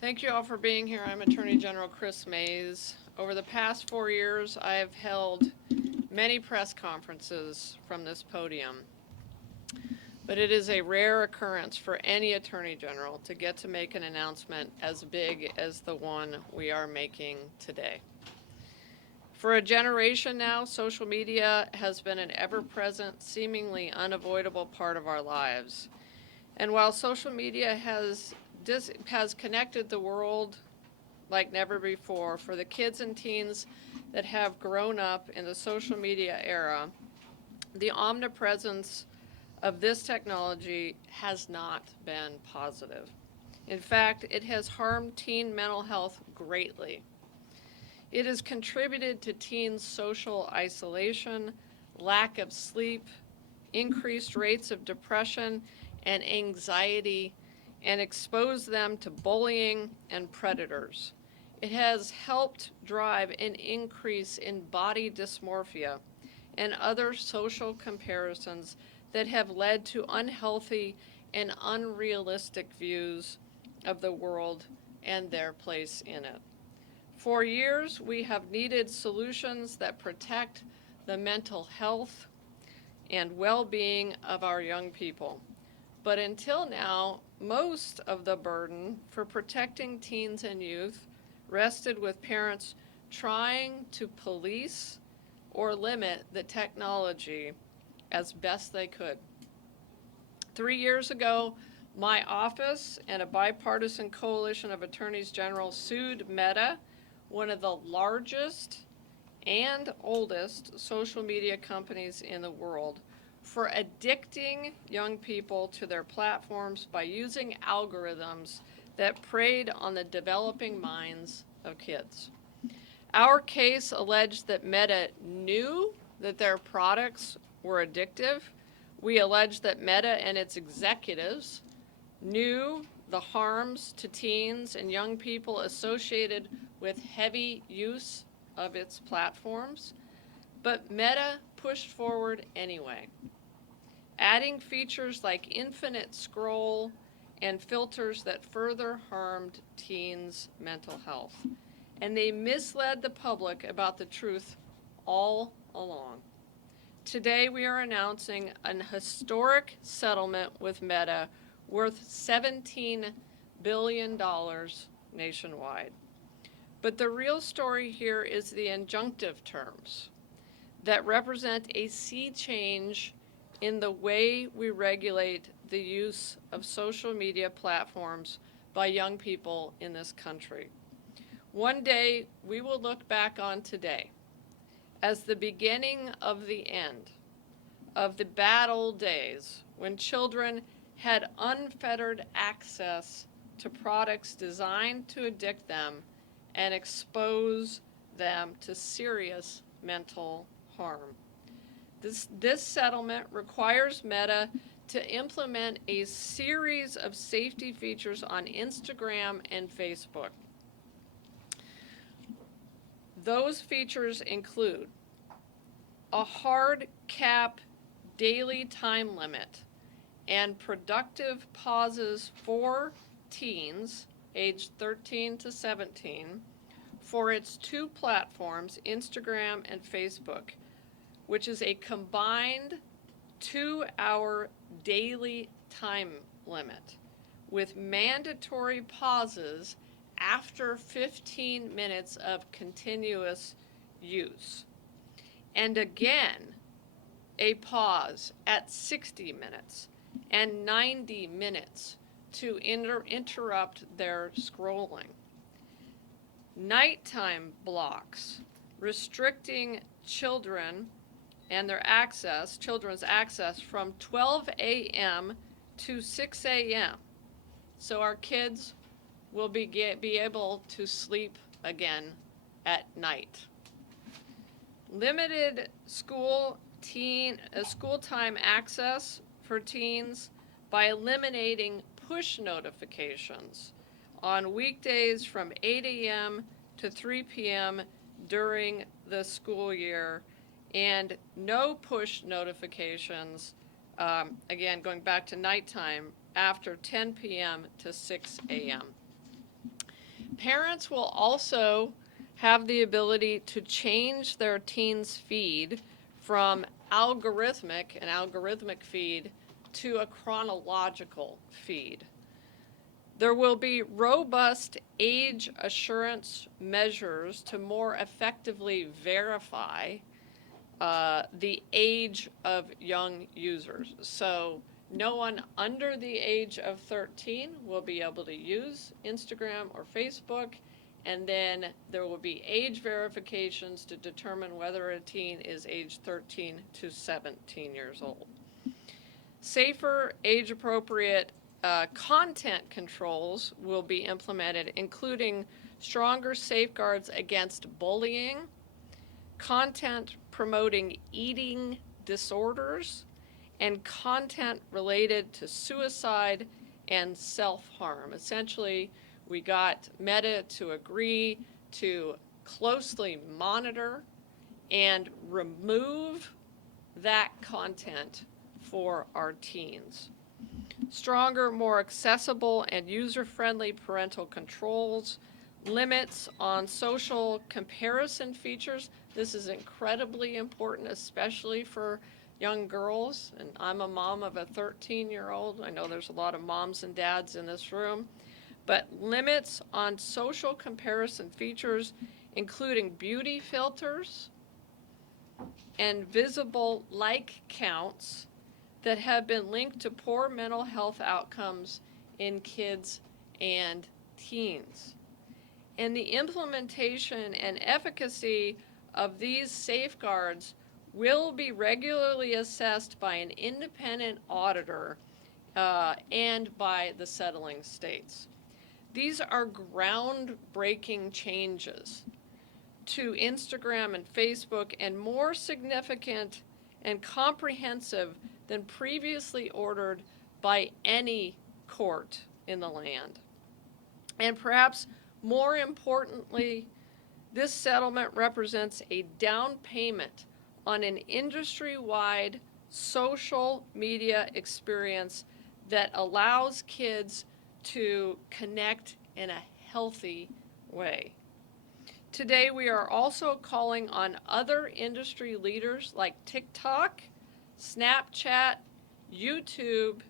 Thank you all for being here. I'm Attorney General Kris Mayes. Over the past 4 years, I have held many press conferences from this podium, but it is a rare occurrence for any Attorney General to get to make an announcement as big as the one we are making today. For a generation now, social media has been an ever-present, seemingly unavoidable part of our lives. And while social media has connected the world like never before, for the kids and teens that have grown up in the social media era, the omnipresence of this technology has not been positive. In fact, it has harmed teen mental health greatly. It has contributed to teens' social isolation, lack of sleep, increased rates of depression and anxiety, and exposed them to bullying and predators. It has helped drive an increase in body dysmorphia and other social comparisons that have led to unhealthy and unrealistic views of the world and their place in it. For years, we have needed solutions that protect the mental health and well-being of our young people. But until now, most of the burden for protecting teens and youth rested with parents trying to police or limit the technology as best they could. 3 years ago, my office and a bipartisan coalition of attorneys general sued Meta, one of the largest and oldest social media companies in the world, for addicting young people to their platforms by using algorithms that preyed on the developing minds of kids. Our case alleged that Meta knew that their products were addictive. We alleged that Meta and its executives knew the harms to teens and young people associated with heavy use of its platforms, but Meta pushed forward anyway, adding features like infinite scroll and filters that further harmed teens' mental health. And they misled the public about the truth all along. Today we are announcing an historic settlement with Meta worth $17 billion nationwide. But the real story here is the injunctive terms that represent a sea change in the way we regulate the use of social media platforms by young people in this country. One day, we will look back on today as the beginning of the end of the bad old days when children had unfettered access to products designed to addict them and expose them to serious mental harm. This settlement requires Meta to implement a series of safety features on Instagram and Facebook. Those features include a hard cap daily time limit and productive pauses for teens aged 13 to 17 for its two platforms, Instagram and Facebook, which is a combined 2-hour daily time limit with mandatory pauses after 15 minutes of continuous use. And again, a pause at 60 minutes and 90 minutes to interrupt their scrolling. Nighttime blocks restricting children's access from 12 a.m. to 6 a.m. so our kids will be able to sleep again at night. Limited school time access for teens by eliminating push notifications on weekdays from 8 a.m. to 3 p.m. during the school year, and no push notifications, again, going back to nighttime, after 10 p.m. to 6 a.m. Parents will also have the ability to change their teen's feed from an algorithmic feed to a chronological feed. There will be robust age assurance measures to more effectively verify the age of young users. So no one under the age of 13 will be able to use Instagram or Facebook, and then there will be age verifications to determine whether a teen is age 13 to 17 years old. Safer, age-appropriate content controls will be implemented, including stronger safeguards against bullying, content promoting eating disorders, and content related to suicide and self-harm. Essentially, we got Meta to agree to closely monitor and remove that content for our teens. Stronger, more accessible, and user-friendly parental controls, limits on social comparison features. This is incredibly important, especially for young girls, and I'm a mom of a 13-year-old. I know there's a lot of moms and dads in this room, but limits on social comparison features, including beauty filters and visible like counts that have been linked to poor mental health outcomes in kids and teens. And the implementation and efficacy of these safeguards will be regularly assessed by an independent auditor and by the settling states. These are groundbreaking changes to Instagram and Facebook, and more significant and comprehensive than previously ordered by any court in the land. And perhaps more importantly, this settlement represents a down payment on an industry-wide social media experience that allows kids to connect in a healthy way. Today, we are also calling on other industry leaders like TikTok, Snapchat, YouTube,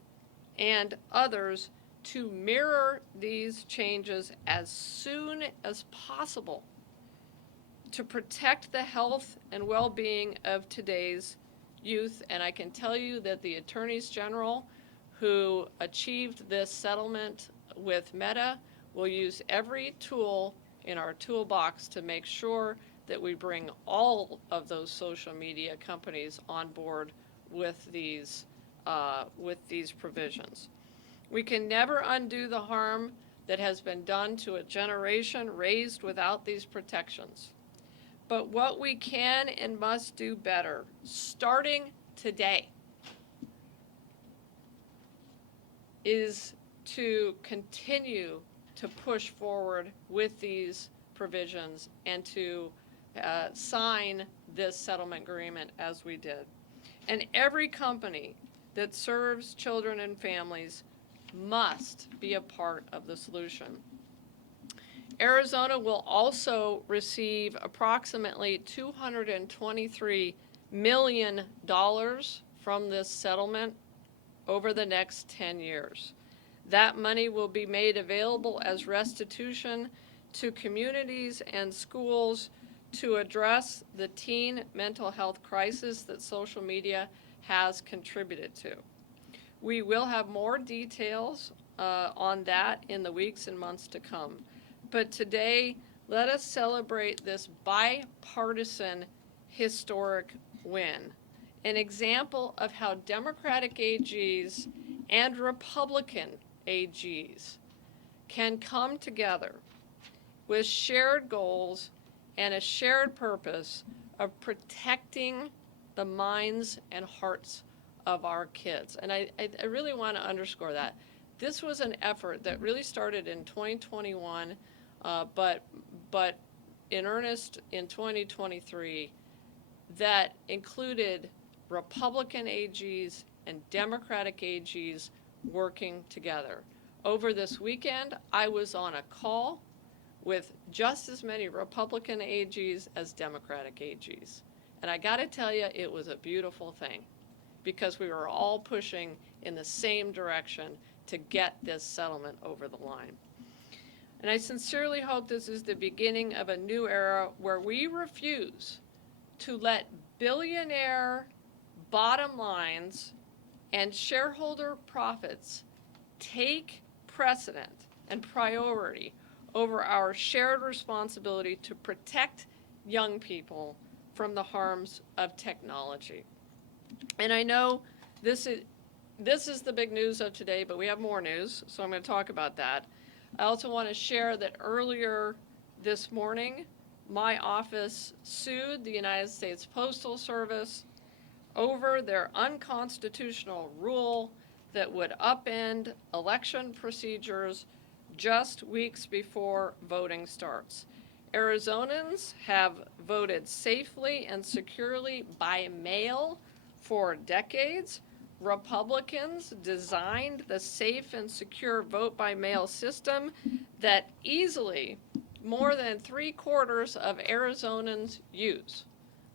and others to mirror these changes as soon as possible to protect the health and well-being of today's youth. And I can tell you that the attorneys general who achieved this settlement with Meta will use every tool in our toolbox to make sure that we bring all of those social media companies on board with these provisions. We can never undo the harm that has been done to a generation raised without these protections. But what we can and must do better, starting today, is to continue to push forward with these provisions and to sign this settlement agreement as we did. And every company that serves children and families must be a part of the solution. Arizona will also receive approximately $223 million from this settlement over the next 10 years. That money will be made available as restitution to communities and schools to address the teen mental health crisis that social media has contributed to. We will have more details on that in the weeks and months to come. But today, let us celebrate this bipartisan historic win, an example of how Democratic AGs and Republican AGs can come together with shared goals and a shared purpose of protecting the minds and hearts of our kids. And I really want to underscore that. This was an effort that really started in 2021, but in earnest in 2023, that included Republican AGs and Democratic AGs working together. Over this weekend, I was on a call with just as many Republican AGs as Democratic AGs. And I gotta tell you, it was a beautiful thing because we were all pushing in the same direction to get this settlement over the line. And I sincerely hope this is the beginning of a new era where we refuse to let billionaire bottom lines and shareholder profits take precedent and priority over our shared responsibility to protect young people from the harms of technology. And I know this is the big news of today, but we have more news, so I'm going to talk about that. I also want to share that earlier this morning, my office sued the United States Postal Service over their unconstitutional rule that would upend election procedures just weeks before voting starts. Arizonans have voted safely and securely by mail for decades. Republicans designed the safe and secure vote by mail system that easily more than 3/4 of Arizonans use.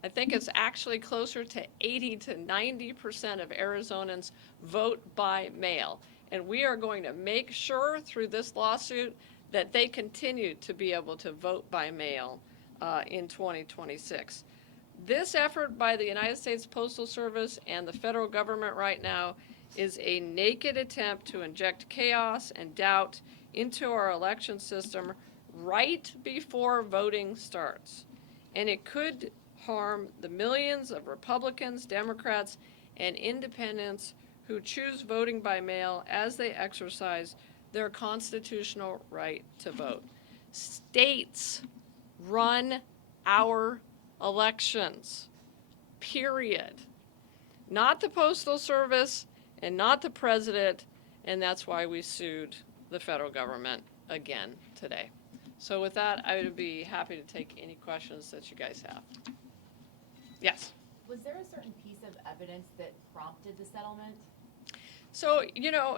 I think it's actually closer to 80 to 90% of Arizonans vote by mail. And we are going to make sure through this lawsuit that they continue to be able to vote by mail in 2026. This effort by the United States Postal Service and the federal government right now is a naked attempt to inject chaos and doubt into our election system right before voting starts. And it could harm the millions of Republicans, Democrats, and independents who choose voting by mail as they exercise their constitutional right to vote. States run our elections, period. Not the Postal Service and not the president, and that's why we sued the federal government again today. So with that, I would be happy to take any questions that you guys have. Yes? Was there a certain piece of evidence that prompted the settlement? So,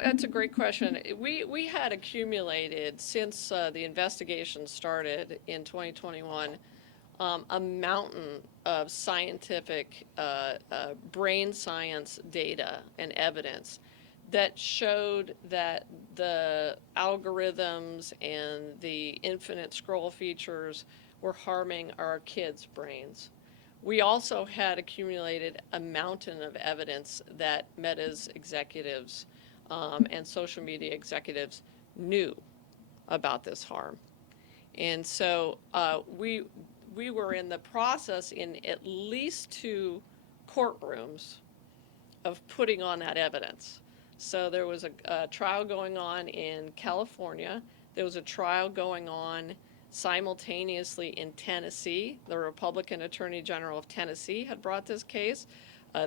that's a great question. We had accumulated, since the investigation started in 2021, a mountain of scientific brain science data and evidence that showed that the algorithms and the infinite scroll features were harming our kids' brains. We also had accumulated a mountain of evidence that Meta's executives and social media executives knew about this harm. And so we were in the process in at least 2 courtrooms of putting on that evidence. So there was a trial going on in California. There was a trial going on simultaneously in Tennessee. The Republican Attorney General of Tennessee had brought this case.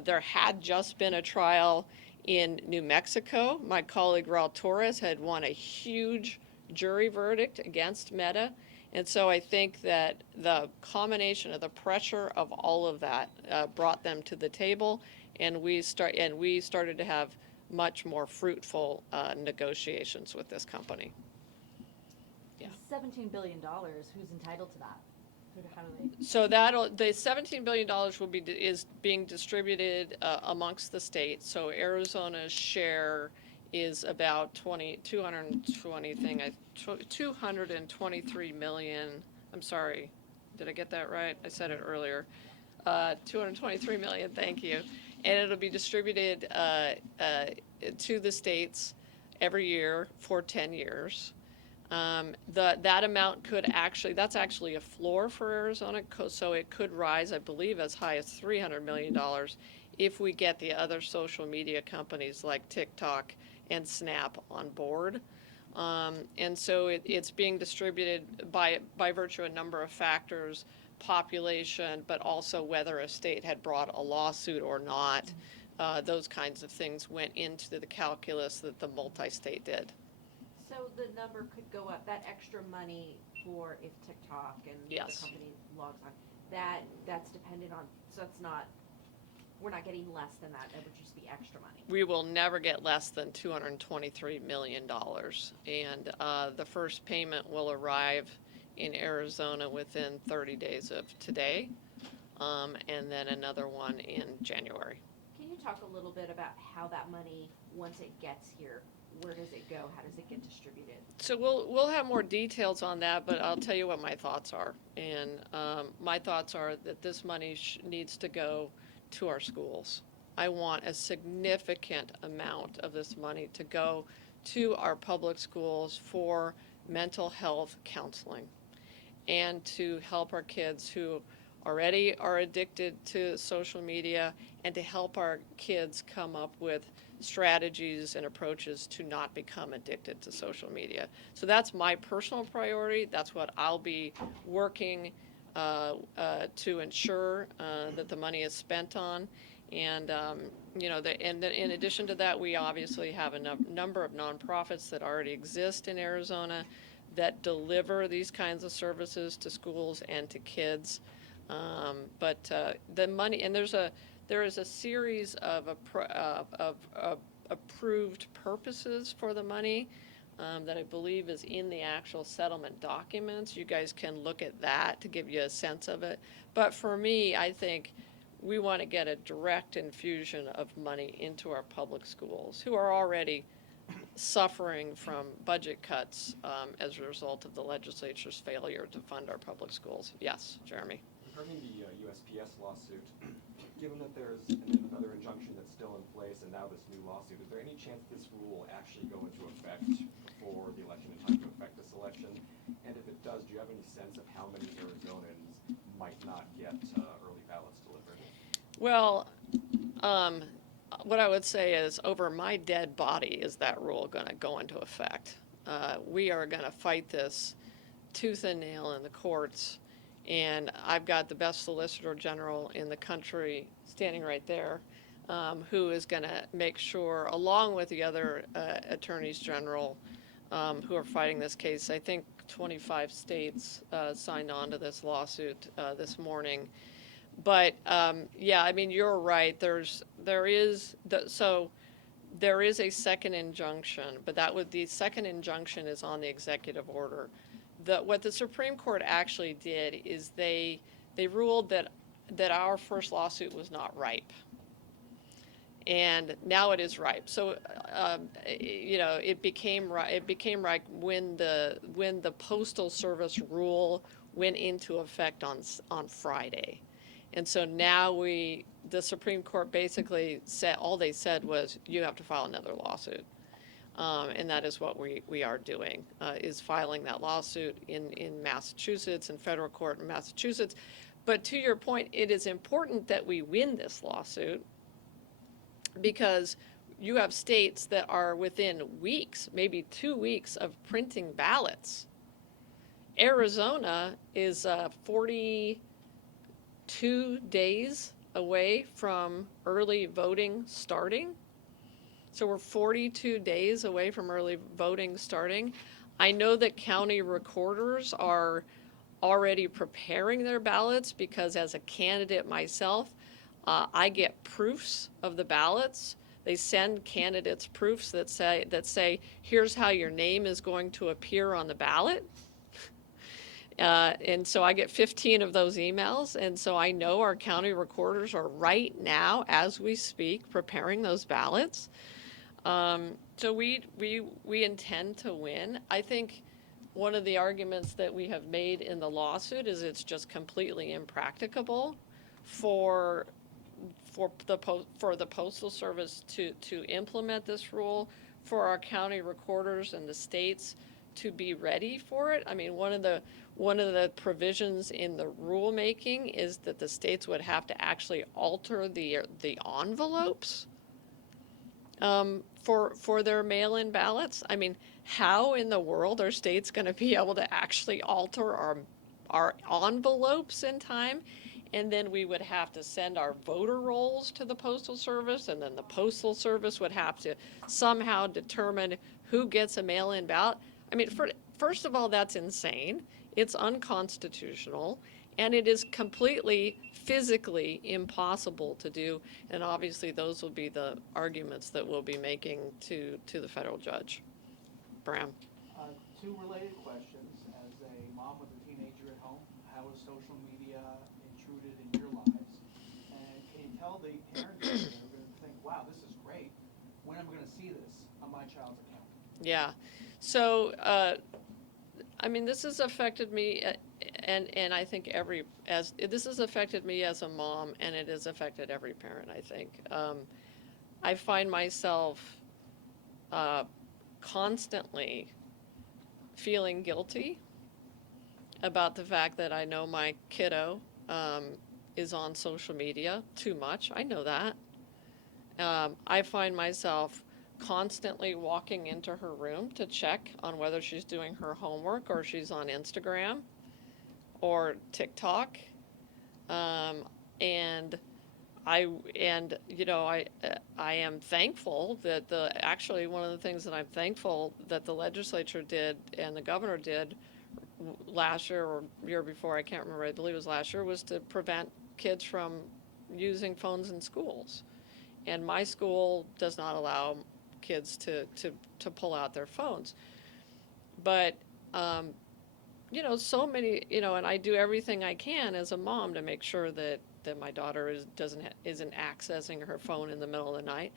There had just been a trial in New Mexico. My colleague Raul Torres had won a huge jury verdict against Meta. And so I think that the combination of the pressure of all of that brought them to the table, and we started to have much more fruitful negotiations with this company. Yeah. $17 billion, who's entitled to that? How do they? So the $17 billion is being distributed amongst the states. So Arizona's share is about 223 million. I'm sorry, did I get that right? I said it earlier. 223 million, thank you. And it'll be distributed to the states every year for 10 years. That amount that's actually a floor for Arizona, so it could rise, I believe, as high as $300 million if we get the other social media companies like TikTok and Snap on board. And so it's being distributed by virtue of a number of factors, population, but also whether a state had brought a lawsuit or not. Those kinds of things went into the calculus that the multistate did. So the number could go up, that extra money for if TikTok and Yes. the company logs on, that's dependent on, so it's not, we're not getting less than that, it would just be extra money. We will never get less than $223 million. And the first payment will arrive in Arizona within 30 days of today, and then another one in January. Can you talk a little bit about how that money, once it gets here, where does it go? How does it get distributed? So we'll have more details on that, but I'll tell you what my thoughts are. And my thoughts are that this money needs to go to our schools. I want a significant amount of this money to go to our public schools for mental health counseling and to help our kids who already are addicted to social media, and to help our kids come up with strategies and approaches to not become addicted to social media. So that's my personal priority. That's what I'll be working to ensure that the money is spent on. And in addition to that, we obviously have a number of nonprofits that already exist in Arizona that deliver these kinds of services to schools and to kids. But the money, and there is a series of approved purposes for the money that I believe is in the actual settlement documents. You guys can look at that to give you a sense of it. But for me, I think we want to get a direct infusion of money into our public schools, who are already suffering from budget cuts as a result of the legislature's failure to fund our public schools. Yes, Jeremy. Regarding the USPS lawsuit, given that there's another injunction that's still in place and now this new lawsuit, is there any chance this rule will actually go into effect before the election, in time to affect this election? And if it does, do you have any sense of how many Arizonans might not get early ballots delivered? Well, what I would say is, over my dead body is that rule going to go into effect. We are going to fight this tooth and nail in the courts. And I've got the best Solicitor General in the country standing right there, who is going to make sure, along with the other attorneys general who are fighting this case. I think 25 states signed on to this lawsuit this morning. But yeah, I mean, you're right. There is a second injunction, but the second injunction is on the executive order. What the Supreme Court actually did is they ruled that our first lawsuit was not ripe, and now it is ripe. So it became ripe when the Postal Service rule went into effect on Friday, and so now the Supreme Court basically said, all they said was, you have to file another lawsuit. And that is what we are doing, is filing that lawsuit in Massachusetts, in federal court in Massachusetts. But to your point, it is important that we win this lawsuit, because you have states that are within weeks, maybe 2 weeks, of printing ballots. Arizona is 42 days away from early voting starting. So we're 42 days away from early voting starting. I know that county recorders are already preparing their ballots, because as a candidate myself, I get proofs of the ballots. They send candidates proofs that say, here's how your name is going to appear on the ballot. And so I get 15 of those emails, and so I know our county recorders are right now, as we speak, preparing those ballots. So we intend to win. I think one of the arguments that we have made in the lawsuit is it's just completely impracticable for the Postal Service to implement this rule, for our county recorders and the states to be ready for it. I mean, one of the provisions in the rulemaking is that the states would have to actually alter the envelopes for their mail-in ballots. I mean, how in the world are states going to be able to actually alter our envelopes in time? And then we would have to send our voter rolls to the Postal Service, and then the Postal Service would have to somehow determine who gets a mail-in ballot. I mean, first of all, that's insane. It's unconstitutional, and it is completely physically impossible to do. And obviously, those will be the arguments that we'll be making to the federal judge. Bram. Two related questions. As a mom with a child's account. Yeah. So, I mean, this has affected me, and I think this has affected me as a mom, and it has affected every parent, I think. I find myself constantly feeling guilty about the fact that I know my kiddo is on social media too much. I know that. I find myself constantly walking into her room to check on whether she's doing her homework or she's on Instagram or TikTok. And I am thankful that actually one of the things that I'm thankful that the legislature did and the governor did last year or year before, I can't remember, I believe it was last year, was to prevent kids from using phones in schools. And my school does not allow kids to pull out their phones. But, so many, and I do everything I can as a mom to make sure that my daughter isn't accessing her phone in the middle of the night.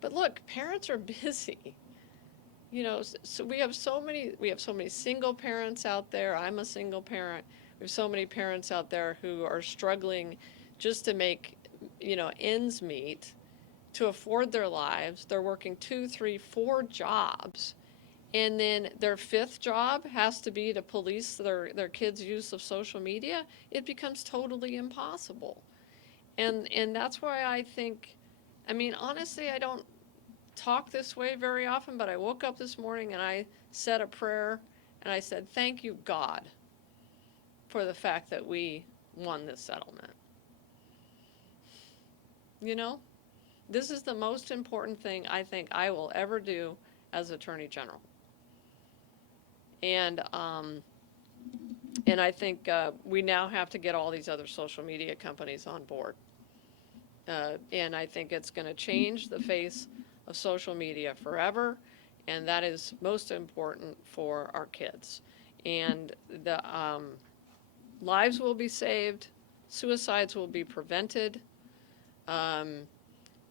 But look, parents are busy. So we have so many single parents out there. I'm a single parent. We have so many parents out there who are struggling just to make, ends meet, to afford their lives. They're working 2, 3, 4 jobs. And then their 5th job has to be to police their kids' use of social media. It becomes totally impossible. And that's why I think, honestly, I don't talk this way very often, but I woke up this morning and I said a prayer and I said, thank you, God, for the fact that we won this settlement. This is the most important thing I think I will ever do as Attorney General. And I think we now have to get all these other social media companies on board. And I think it's going to change the face of social media forever, and that is most important for our kids. And the lives will be saved, suicides will be prevented,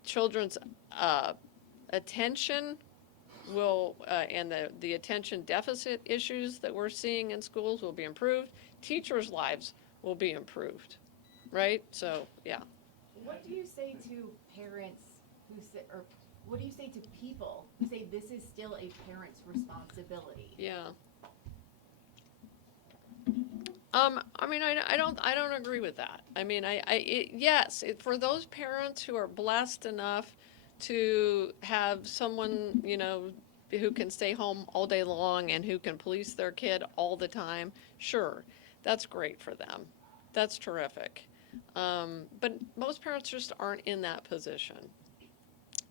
children's attention will, and the attention deficit issues that we're seeing in schools will be improved, teachers' lives will be improved, right? So, yeah. What do you say to parents who say, or what do you say to people who say this is still a parent's responsibility? Yeah. I don't agree with that. Yes, for those parents who are blessed enough to have someone, who can stay home all day long and who can police their kid all the time, sure, that's great for them. That's terrific. But most parents just aren't in that position.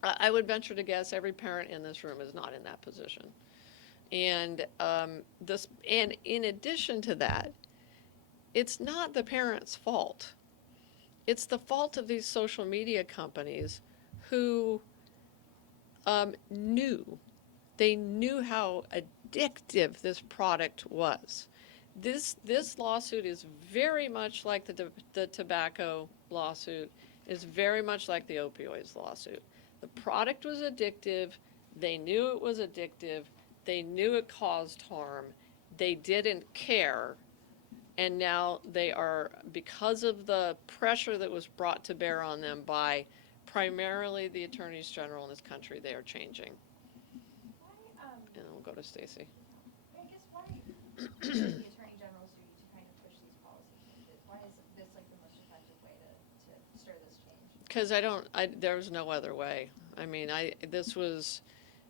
I would venture to guess every parent in this room is not in that position. And and in addition to that, it's not the parents' fault. It's the fault of these social media companies who knew how addictive this product was. This lawsuit is very much like the tobacco lawsuit, is very much like the opioids lawsuit. The product was addictive. They knew it was addictive. They knew it caused harm. They didn't care. And now they are, because of the pressure that was brought to bear on them by primarily the attorneys general in this country, they are changing. And we'll go to Stacy. I guess why is it the Attorney General's duty to kind of push these policy changes? Why is this like the most effective way to stir this change? Because there was no other way. This was,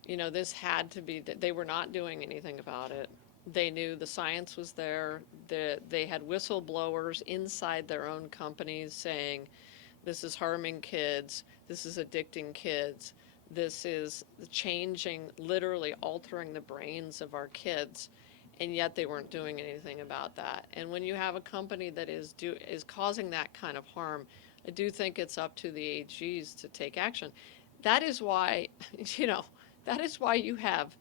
this had to be, they were not doing anything about it. They knew the science was there. They had whistleblowers inside their own companies saying, this is harming kids, this is addicting kids, this is changing, literally altering the brains of our kids, and yet they weren't doing anything about that. And when you have a company that is causing that kind of harm, I do think it's up to the AGs to take action. That is why, you have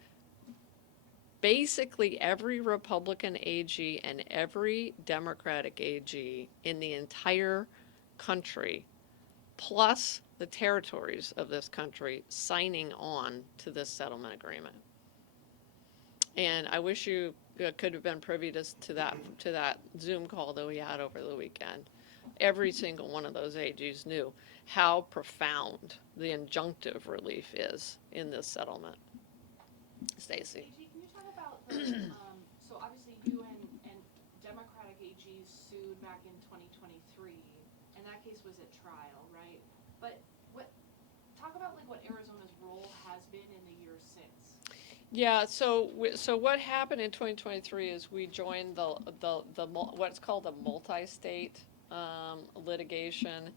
basically every Republican AG and every Democratic AG in the entire country, plus the territories of this country signing on to this settlement agreement. And I wish you could have been privy to that Zoom call that we had over the weekend. Every single one of those AGs knew how profound the injunctive relief is in this settlement. Stacy. AG, can you talk about the, so obviously you and Democratic AGs sued back in 2023, and that case was at trial, right? But talk about like what Arizona's role has been in the years since. Yeah, so what happened in 2023 is we joined the what's called the multistate litigation,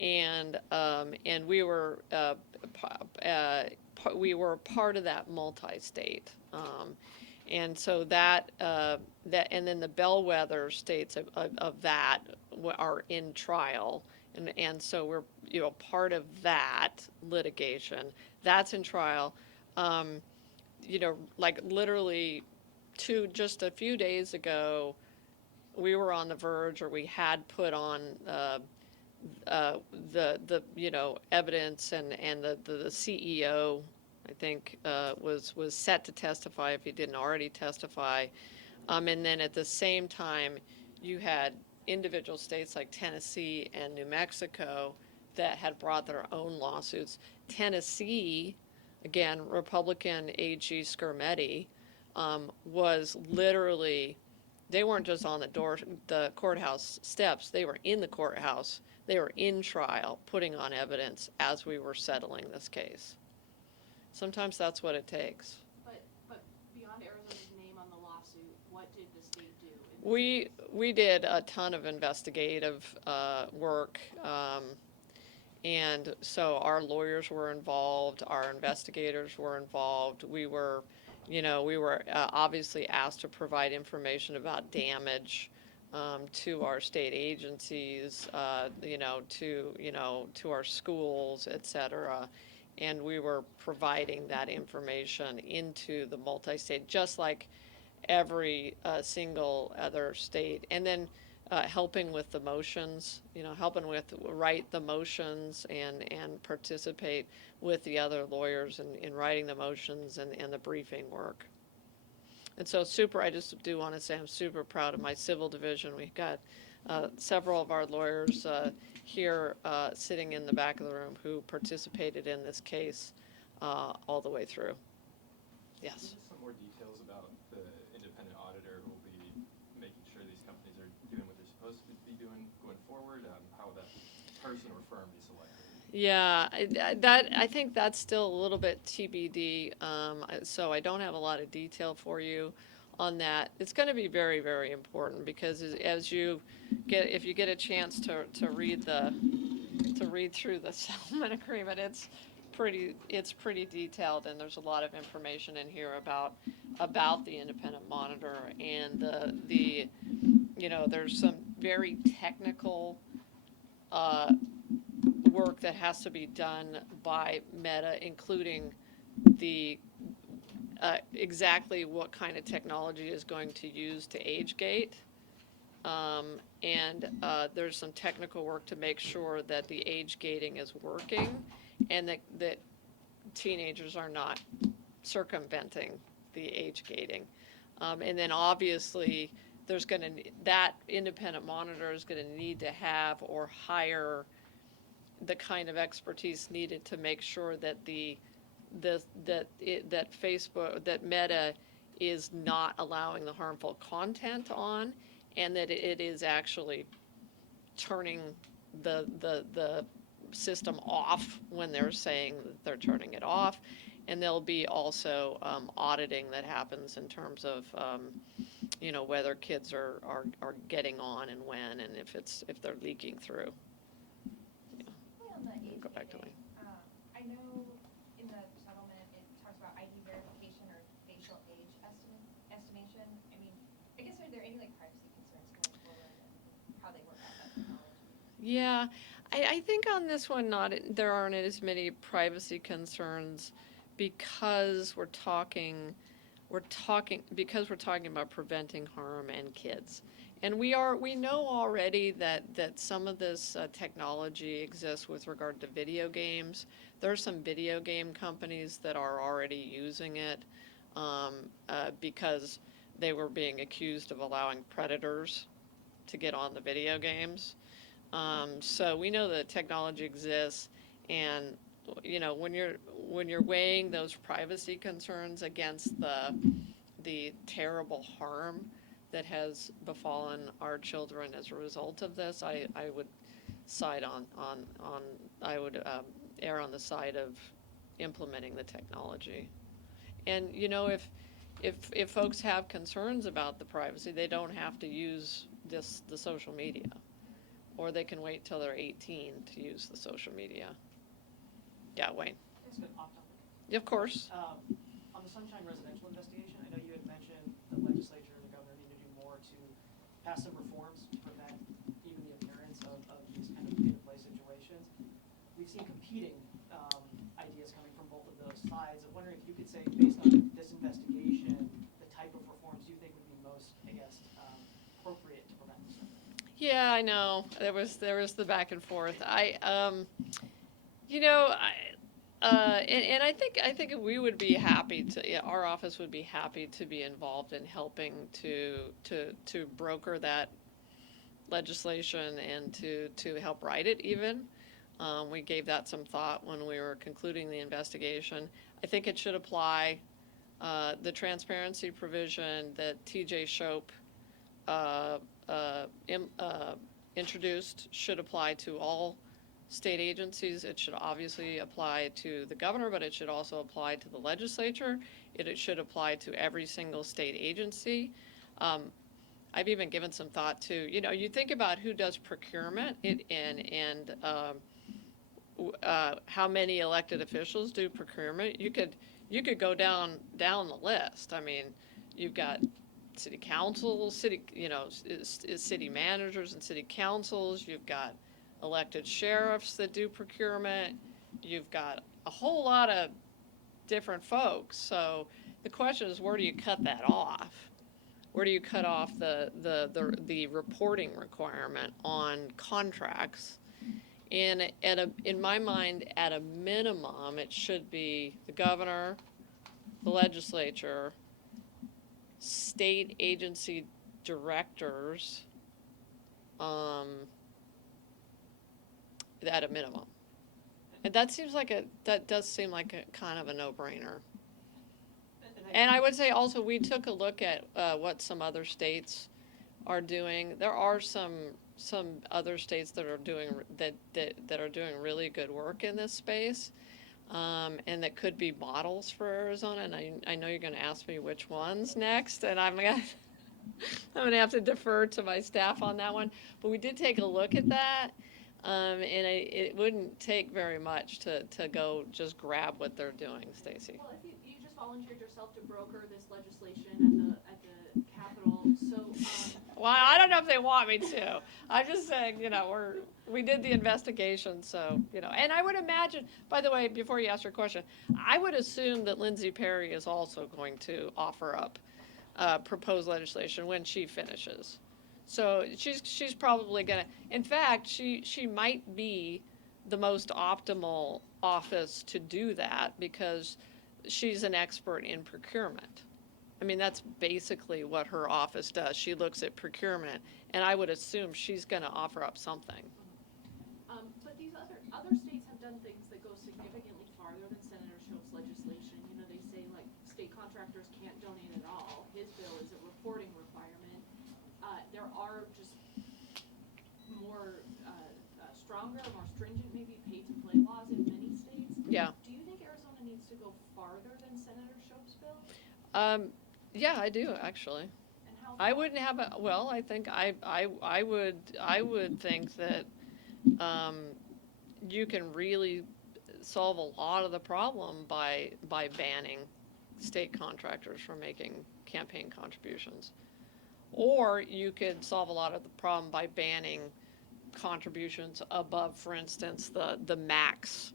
and we were part of that multi-state, and so that and then the bellwether states of that are in trial, and so we're part of that litigation that's in trial. Like literally just a few days ago, we were on the verge, or we had put on the evidence, and the CEO, I think, was set to testify if he didn't already testify. And then at the same time, you had individual states like Tennessee and New Mexico that had brought their own lawsuits. Tennessee, again, Republican AG Kris was literally, they weren't just on the courthouse steps, they were in the courthouse, they were in trial, putting on evidence as we were settling this case. Sometimes that's what it takes. But beyond Arizona's name on the lawsuit, what did the state do? We did a ton of investigative work, and so our lawyers were involved, our investigators were involved. We were obviously asked to provide information about damage to our state agencies, to our schools, et cetera. And we were providing that information into the multi-state, just like every single other state. And then helping with the motions, helping with write the motions and participate with the other lawyers in writing the motions and the briefing work. And so I just do want to say I'm super proud of my civil division. We've got several of our lawyers here sitting in the back of the room who participated in this case all the way through. Yes. Can you give us some more details about the independent auditor who will be making sure these companies are doing what they're supposed to be doing going forward? How will that person or firm be selected? Yeah, I think that's still a little bit TBD, so I don't have a lot of detail for you on that. It's going to be very, very important, because if you get a chance to read through the settlement agreement, it's pretty detailed, and there's a lot of information in here about the independent monitor, and there's some very technical work that has to be done by Meta, including the exactly what kind of technology is going to use to age gate, and there's some technical work to make sure that the age gating is working, and that teenagers are not circumventing the age gating, and then obviously that independent monitor is going to need to have or hire the kind of expertise needed to make sure that that Meta is not allowing the harmful content on, and that it is actually turning the system off when they're saying that they're turning it off. And there'll be also auditing that happens in terms of whether kids are getting on and when, and if they're leaking through. On the age Go back to gating, I know in the settlement it talks about ID verification or facial age estimation. I mean, I guess, are there any privacy concerns going forward and how they work out that technology? Yeah, I think on this one there aren't as many privacy concerns, because we're talking about preventing harm in kids. And we know already that some of this technology exists with regard to video games. There are some video game companies that are already using it because they were being accused of allowing predators to get on the video games. So we know that technology exists, and when you're weighing those privacy concerns against the terrible harm that has befallen our children as a result of this, I would side I would err on the side of implementing the technology. And if folks have concerns about the privacy, they don't have to use the social media, or they can wait till they're 18 to use the social media. Yeah, Wayne. It's been off topic. Of course. On the Sunshine Residential investigation, I know you had mentioned the legislature and the governor need to do more to pass some reforms to prevent even the appearance of these kind of pay-to-play situations. We've seen competing ideas coming from both of those sides. I'm wondering if you could say, based on this investigation, the type of reforms you think would be most, appropriate to prevent this. Yeah, I know. There was the back and forth. And I think we would be happy our office would be happy to be involved in helping to broker that legislation and to help write it even. We gave that some thought when we were concluding the investigation. I think it should apply, the transparency provision that TJ Shope introduced should apply to all state agencies. It should obviously apply to the governor, but it should also apply to the legislature. It should apply to every single state agency. I've even given some thought to, you think about who does procurement and how many elected officials do procurement. You could go down the list. I mean, you've got city councils, city managers and city councils. You've got elected sheriffs that do procurement. You've got a whole lot of different folks. So the question is, where do you cut that off? Where do you cut off the reporting requirement on contracts? And in my mind, at a minimum, it should be the governor, the legislature, state agency directors, at a minimum. And that does seem like a kind of a no-brainer. And I would say also, we took a look at what some other states are doing. There are some other states that are doing really good work in this space, and that could be models for Arizona. And I know you're going to ask me which ones next, and I'm going to have to defer to my staff on that one. But we did take a look at that. And it wouldn't take very much to go just grab what they're doing, Stacy. Well, if you just volunteered yourself to broker this legislation at the Capitol, so. Well, I don't know if they want me to. I'm just saying, we did the investigation, so, and I would imagine, by the way, before you ask your question, I would assume that Lindsay Perry is also going to offer up proposed legislation when she finishes. So she's probably going to, in fact, she might be the most optimal office to do that because she's an expert in procurement. I mean, that's basically what her office does. She looks at procurement, and I would assume she's going to offer up something. But these other states have done things that go significantly farther than Senator Shope's legislation. They say like state contractors can't donate at all. His bill is a reporting requirement. There are just more stronger, more stringent, maybe pay-to-play laws in many states. Yeah. Do you think Arizona needs to go farther than Senator Shope's bill? Yeah, I do actually. And how? I wouldn't have I think I would think that you can really solve a lot of the problem by banning state contractors from making campaign contributions. Or you could solve a lot of the problem by banning contributions above, for instance, the max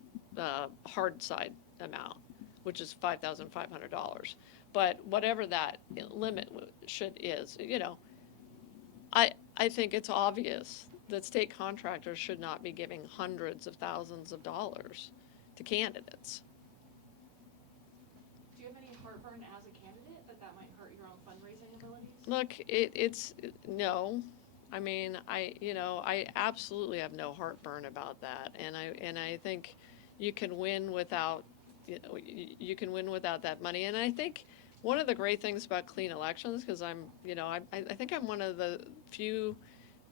hard side amount, which is $5,500. But whatever that limit is, I think it's obvious that state contractors should not be giving hundreds of thousands of dollars to candidates. Do you have any heartburn as a candidate that might hurt your own fundraising abilities? Look, no. I mean, I absolutely have no heartburn about that, and I think you can win without, you can win without that money. And I think one of the great things about clean elections, because I think I'm one of the few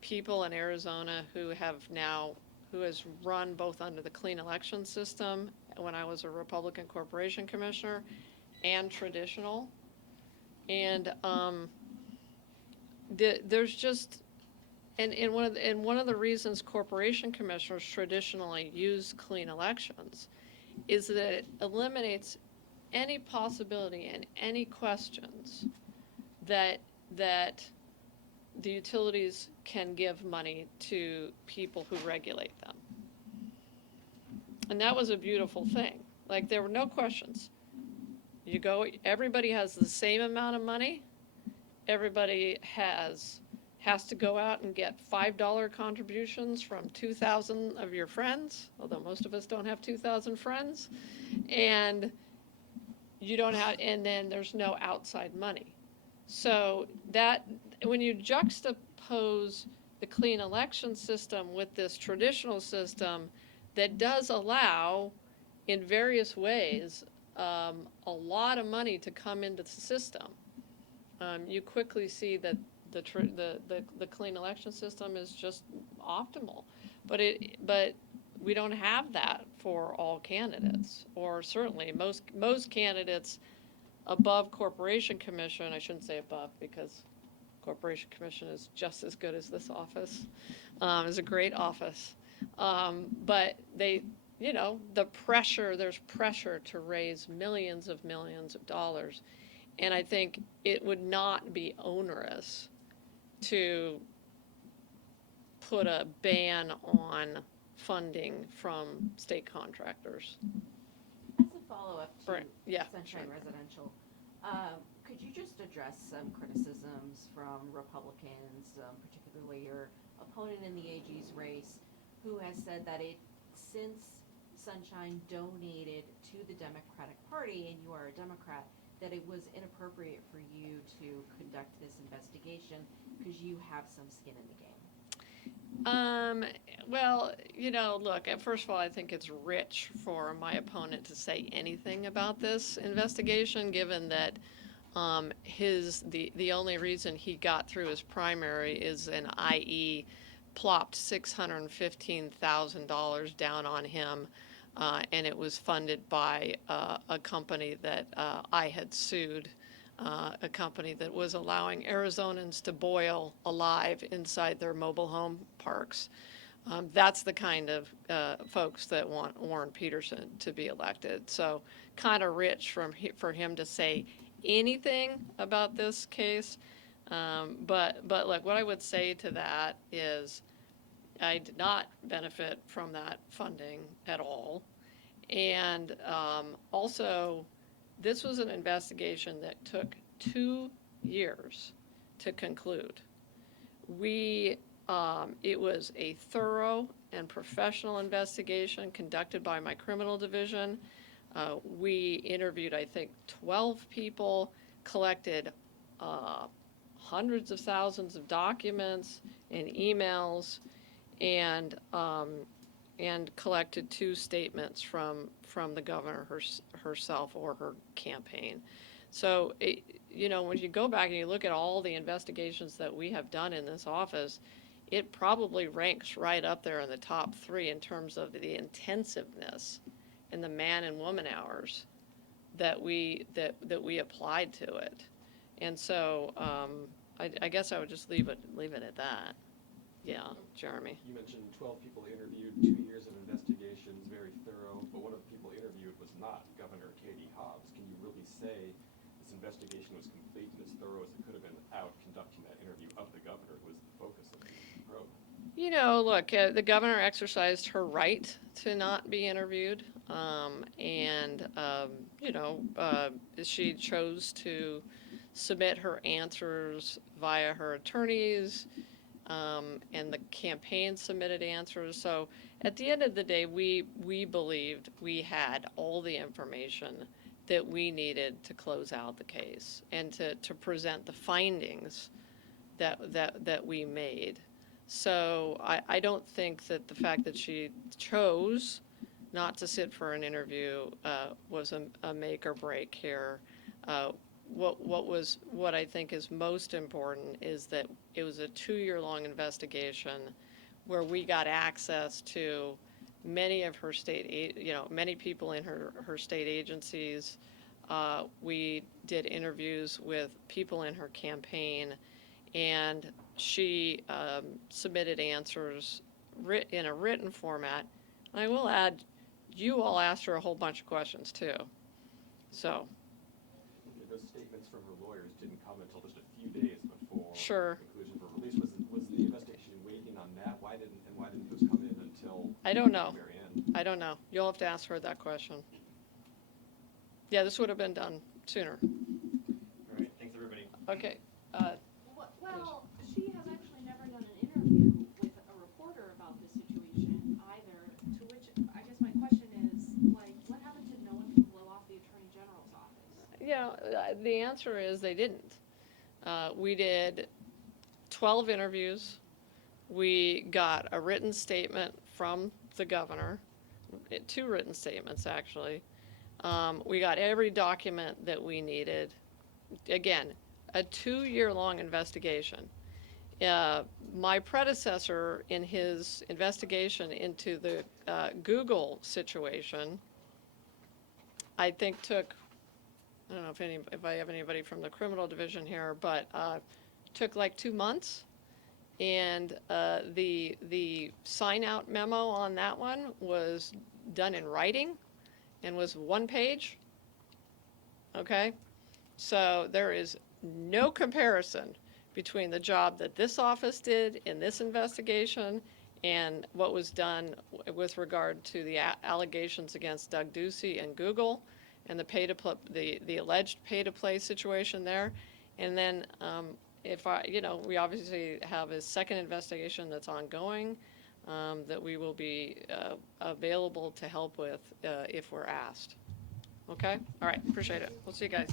people in Arizona who has run both under the clean election system when I was a Republican corporation commissioner and traditional. And there's just, and one of the reasons corporation commissioners traditionally use clean elections is that it eliminates any possibility and any questions that the utilities can give money to people who regulate them. And that was a beautiful thing. Like, there were no questions. You go, everybody has the same amount of money. Everybody has to go out and get $5 contributions from 2,000 of your friends, although most of us don't have 2,000 friends. And you don't have, and then there's no outside money. So that, when you juxtapose the clean election system with this traditional system that does allow, in various ways, a lot of money to come into the system, you quickly see that the clean election system is just optimal. But we don't have that for all candidates, or certainly most candidates above Corporation Commission. I shouldn't say above, because Corporation Commission is just as good as this office. It's a great office. But there's pressure to raise millions of dollars. And I think it would not be onerous to put a ban on funding from state contractors. As a follow-up to Yeah, Sunshine sure. Residential, could you just address some criticisms from Republicans, particularly your opponent in the AG's race, who has said that since Sunshine donated to the Democratic Party and you are a Democrat, that it was inappropriate for you to conduct this investigation because you have some skin in the game? Well, look, first of all, I think it's rich for my opponent to say anything about this investigation, given that the only reason he got through his primary is an IE plopped $615,000 down on him, and it was funded by a company that I had sued, a company that was allowing Arizonans to boil alive inside their mobile home parks. That's the kind of folks that want Warren Peterson to be elected. So kind of rich for him to say anything about this case. But look, what I would say to that is I did not benefit from that funding at all. And also, this was an investigation that took 2 years to conclude. It was a thorough and professional investigation conducted by my criminal division. We interviewed, I think, 12 people, collected hundreds of thousands of documents and emails, and collected 2 statements from the governor herself or her campaign. So, when you go back and you look at all the investigations that we have done in this office, it probably ranks right up there in the top 3 in terms of the intensiveness and the man and woman hours that we applied to it. And so I guess I would just leave it at that. Yeah, Jeremy. You mentioned 12 people interviewed, 2 years of investigations, very thorough, but one of the people interviewed was not Governor Katie Hobbs. Can you really say this investigation was complete and as thorough as it could have been without conducting that interview of the governor, who was the focus of the probe? Look, the governor exercised her right to not be interviewed, she chose to submit her answers via her attorneys, and the campaign submitted answers. So at the end of the day, we believed we had all the information that we needed to close out the case and to present the findings that we made. So I don't think that the fact that she chose not to sit for an interview was a make or break here. What I think is most important is that it was a 2-year-long investigation where we got access to many of her many people in her state agencies. We did interviews with people in her campaign, and she submitted answers in a written format. And I will add, you all asked her a whole bunch of questions too. So. Okay, those statements from her lawyers didn't come until just a few days before Sure. the conclusion of her release. Was the investigation waiting on that? Why didn't those come in until I don't know. the very end? I don't know. You'll have to ask her that question. Yeah, this would have been done sooner. All right, thanks everybody. Okay. Well, she has actually never done an interview with a reporter about this situation either, to which I guess my question is, like, what happened to no one to blow off the Attorney General's office? Yeah, the answer is they didn't. We did 12 interviews. We got a written statement from the governor, 2 written statements actually. We got every document that we needed. Again, a 2-year-long investigation. My predecessor, in his investigation into the Google situation, I think took, I don't know if I have anybody from the criminal division here, but took like 2 months. And the sign-out memo on that one was done in writing and was 1 page. Okay? So there is no comparison between the job that this office did in this investigation and what was done with regard to the allegations against Doug Ducey and Google and the alleged pay-to-play situation there. And then we obviously have a second investigation that's ongoing that we will be available to help with if we're asked. Okay? All right, appreciate it. We'll see you guys.